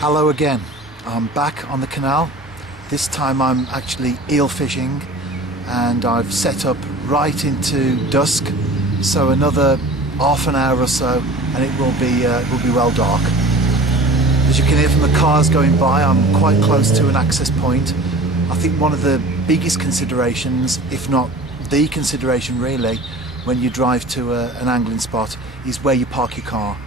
Hello again, I'm back on the canal. This time I'm actually eel fishing and I've set up right into dusk, so another half an hour or so and it will be well dark. As you can hear from the cars going by, I'm quite close to an access point. I think one of the biggest considerations, if not the consideration really, when you drive to an angling spot is where you park your car,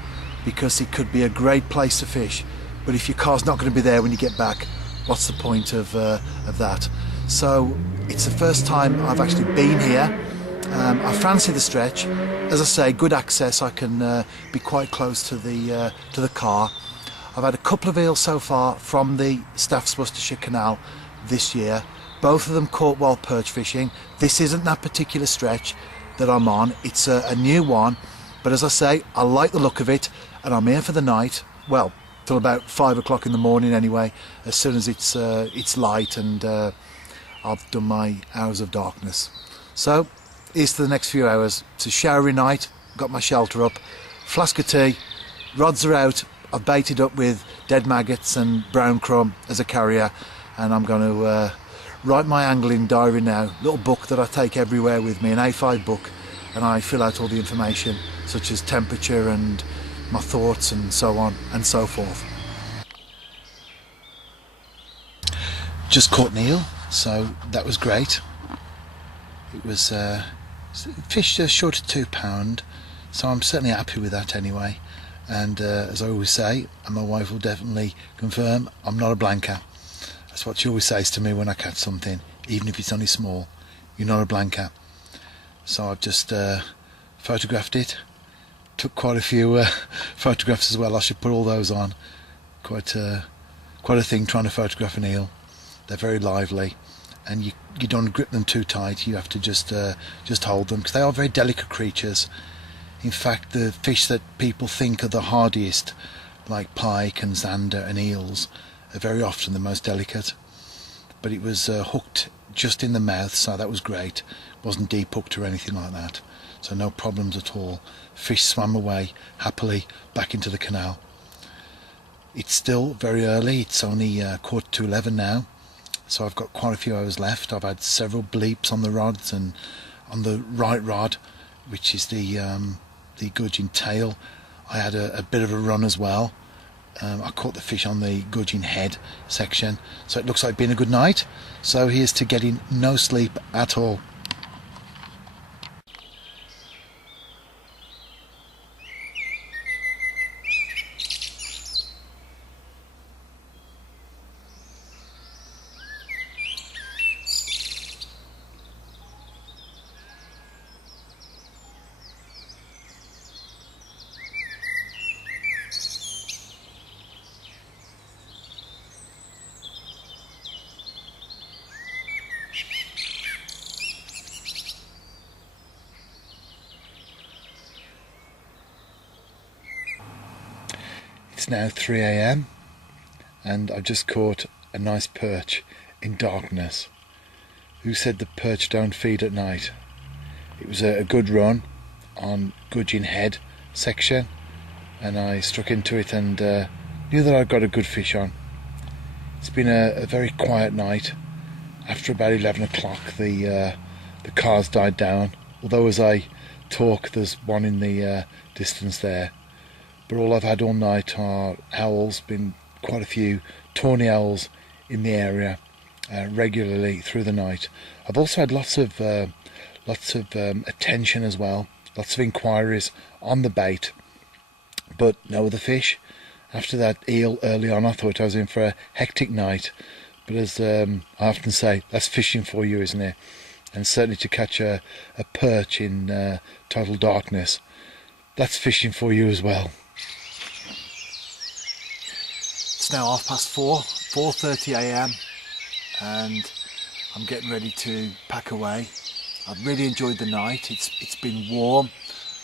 because it could be a great place to fish, but if your car's not going to be there when you get back, what's the point of that? So it's the first time I've actually been here. I fancy the stretch. As I say, good access. I can be quite close to the car. I've had a couple of eels so far from the Staffs Worcestershire Canal this year. Both of them caught while perch fishing. This isn't that particular stretch that I'm on. It's a new one, but as I say, I like the look of it, and I'm here for the night. Well, till about 5 o'clock in the morning anyway, as soon as it's light and I've done my hours of darkness. So here's to the next few hours. It's a showery night, got my shelter up, flask of tea, rods are out, I've baited up with dead maggots and brown crumb as a carrier, and I'm going to write my angling diary now, little book that I take everywhere with me, an A5 book, and I fill out all the information such as temperature and my thoughts and so on and so forth. Just caught an eel, so that was great. It was fish just short of £2, so I'm certainly happy with that anyway. And as I always say, and my wife will definitely confirm, I'm not a blanker. That's what she always says to me when I catch something, even if it's only small. You're not a blanker. So I've just photographed it. Took quite a few photographs as well. I should put all those on. Quite a thing trying to photograph an eel. They're very lively, and you don't grip them too tight. You have to just hold them, because they are very delicate creatures. In fact, the fish that people think are the hardiest, like pike and zander and eels, are very often the most delicate. But it was hooked just in the mouth, so that was great. It wasn't deep hooked or anything like that, so no problems at all. Fish swam away happily back into the canal. It's still very early. It's only 11:15 now, so I've got quite a few hours left. I've had several bleeps on the rods, and on the right rod, which is the gudgeon tail, I had a bit of a run as well. I caught the fish on the gudgeon head section, so it looks like being a good night. So here's to getting no sleep at all. It's now 3 AM and I've just caught a nice perch in darkness. Who said the perch don't feed at night? It was a good run on gudgeon head section, and I struck into it and knew that I'd got a good fish on. It's been a very quiet night. After about 11 o'clock the cars died down, although as I talk there's one in the distance there. But all I've had all night are owls, been quite a few tawny owls in the area regularly through the night. I've also had lots of attention as well, lots of inquiries on the bait, but no other fish. After that eel early on, I thought I was in for a hectic night, but as I often say, that's fishing for you, isn't it? And certainly to catch a perch in total darkness, that's fishing for you as well. It's now 4:30 AM, and I'm getting ready to pack away. I've really enjoyed the night. It's been warm.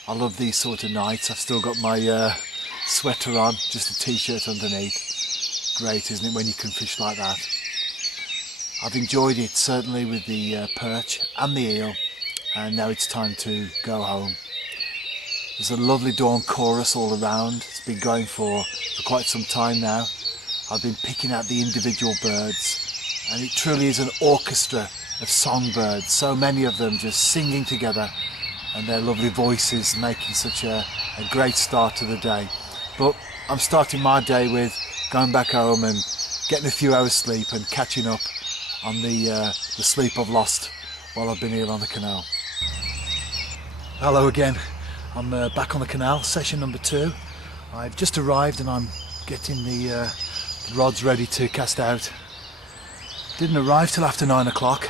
I love these sort of nights. I've still got my sweater on, just a t-shirt underneath. Great, isn't it, when you can fish like that? I've enjoyed it, certainly with the perch and the eel, and now it's time to go home. There's a lovely dawn chorus all around. It's been going for quite some time now. I've been picking out the individual birds, and it truly is an orchestra of songbirds, so many of them just singing together, and their lovely voices making such a great start to the day. But I'm starting my day with going back home and getting a few hours sleep and catching up on the sleep I've lost while I've been here on the canal. Hello again, I'm back on the canal, session number 2. I've just arrived and I'm getting the rods ready to cast out. Didn't arrive till after 9 o'clock,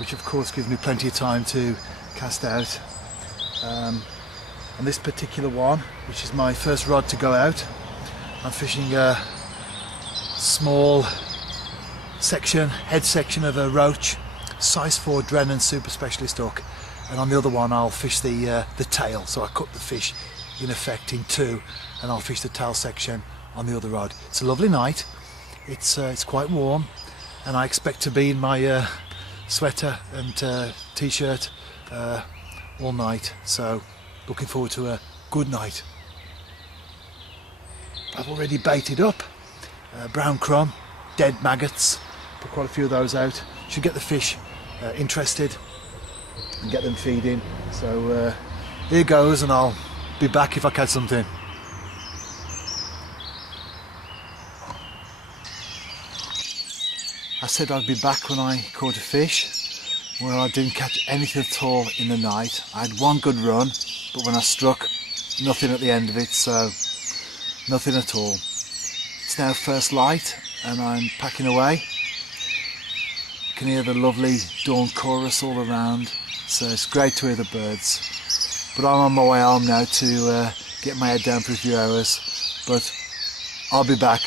which of course gives me plenty of time to cast out. On this particular one, which is my first rod to go out, I'm fishing a small head section of a roach, size 4 Drennan super specialist hook, and on the other one I'll fish the tail, so I cut the fish in effect in 2 and I'll fish the tail section on the other rod. It's a lovely night, it's quite warm, and I expect to be in my sweater and t-shirt all night, so looking forward to a good night. I've already baited up brown crumb, dead maggots, put quite a few of those out. Should get the fish interested and get them feeding. So here goes, and I'll be back if I catch something. I said I'd be back when I caught a fish. Well, I didn't catch anything at all in the night. I had one good run, but when I struck, nothing at the end of it, so nothing at all. It's now first light and I'm packing away. You can hear the lovely dawn chorus all around, so it's great to hear the birds. But I'm on my way home now to get my head down for a few hours, but I'll be back